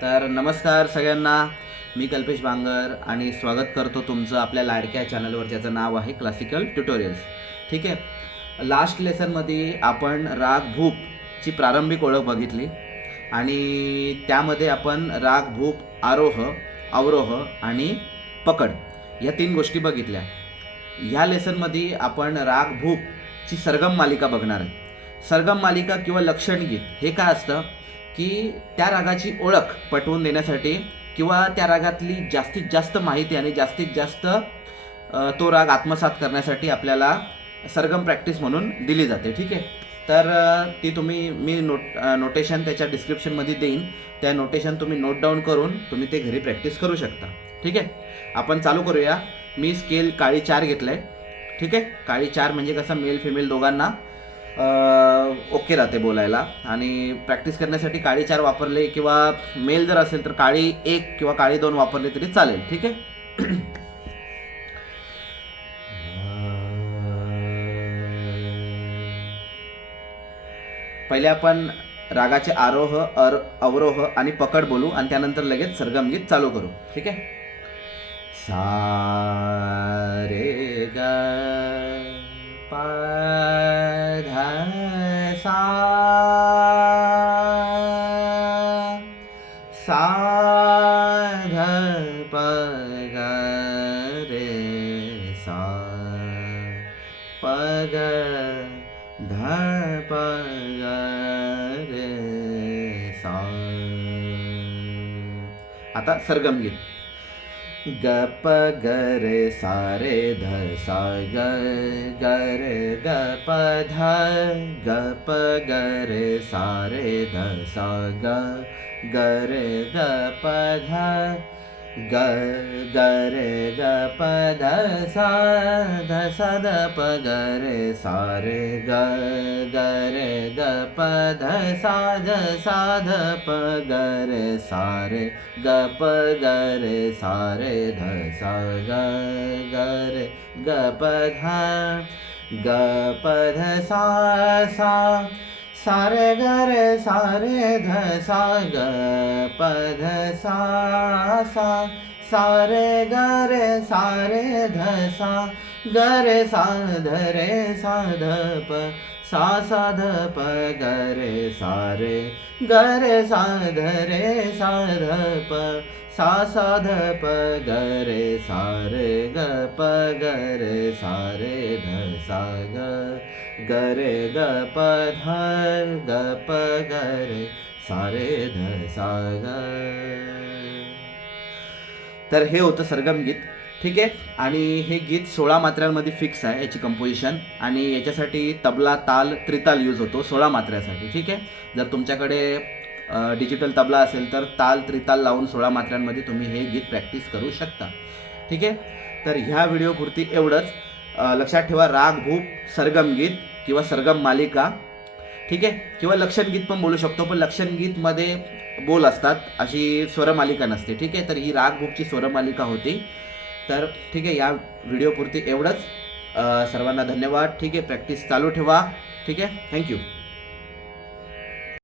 तर नमस्कार सगळ्यांना, मी कल्पेश बांगर आणि स्वागत करतो तुमचं आपल्या लाडक्या चॅनलवर, ज्याचं नाव आहे क्लासिकल ट्युटोरियल्स. ठीक आहे. लास्ट लेसनमध्ये आपण राग भूपची प्रारंभिक ओळख बघितली आणि त्यामध्ये आपण राग भूप आरोह, अवरोह आणि पकड या 3 गोष्टी बघितल्या. ह्या लेसनमध्ये आपण राग भूपची सरगम मालिका बघणार आहे. सरगम मालिका किंवा लक्षण गीत हे काय असतं की त्या रागाची ओळख पटवून देण्यासाठी किंवा त्या रागातली जास्तीत जास्त माहिती आणि जास्तीत जास्त तो राग आत्मसात करण्यासाठी आपल्याला सरगम प्रॅक्टिस म्हणून दिली जाते. ठीक आहे. तर ती मी नोटेशन त्याच्या डिस्क्रिप्शनमध्ये देईन. त्या नोटेशन तुम्ही नोट डाऊन करून तुम्ही ते घरी प्रॅक्टिस करू शकता. ठीक आहे. आपण चालू करूया. मी स्केल काळी 4 घेतलं आहे. ठीक आहे. काळी 4 म्हणजे कसं मेल फिमेल दोघांना ओके राहते बोलायला, आणि प्रॅक्टिस करण्यासाठी काळी 4 वापरले किंवा मेल जर असेल तर काळी 1 किंवा काळी 2 वापरले तरी चालेल. ठीक आहे. पहिले आपण रागाचे आरोह, अवरोह आणि पकड बोलू आणि त्यानंतर लगेच सरगम गीत चालू करू. ठीक आहे. सा रे ग पा धा सा, सा ध प ग रे सा, प ग ध प ग रे सा. आता सरगम गीत. ग प ग रे सा रे ध सा ग ग रे ग प ध, ग प ग रे सा रे ध सा ग ग रे ग प ध, ग ग रे ग प ध सा ध प ग रे सा रे ग ग रे ग प ध सा ध प ग रे सा रे ग प ग रे सा रे ध सा ग ग रे ग प ध, ग प ध सा सा, सा रे ग रे सा रे ध सा ग प ध सा सा, सा रे ग रे सा रे ध सा ग रे सा ध रे सा ध प सा सा ध प ग रे सा रे ग रे सा ध रे सा ध प सा सा ध प ग रे सा रे ग प ग रे सा रे ध सा ग ग रे ग प ध, ग प ग रे सा रे ध सा ग. तर हे होतं सरगम गीत. ठीक आहे. आणि हे गीत 16 मात्र्यांमध्ये फिक्स आहे याची कंपोजिशन, आणि याच्यासाठी तबला, ताल, त्रिताल यूज होतो 16 मात्र्यासाठी. ठीक आहे. जर तुमच्याकडे डिजिटल तबला असेल तर ताल, त्रिताल लावून 16 मात्र्यांमध्ये तुम्ही हे गीत प्रॅक्टिस करू शकता. ठीक आहे. तर ह्या व्हिडिओपुरती एवढंच. लक्षात ठेवा, राग भूप सरगम गीत किंवा सरगम मालिका. ठीक आहे. किंवा लक्षण गीत पण बोलू शकतो, पण लक्षण गीतमध्ये बोल असतात, अशी स्वरमालिका नसते. ठीक आहे. तर ही राग भूपची स्वरमालिका होती. तर ठीक आहे, या व्हिडिओपुरती एवढंच. सर्वांना धन्यवाद. ठीक आहे. प्रॅक्टिस चालू ठेवा. ठीक आहे. थँक्यू.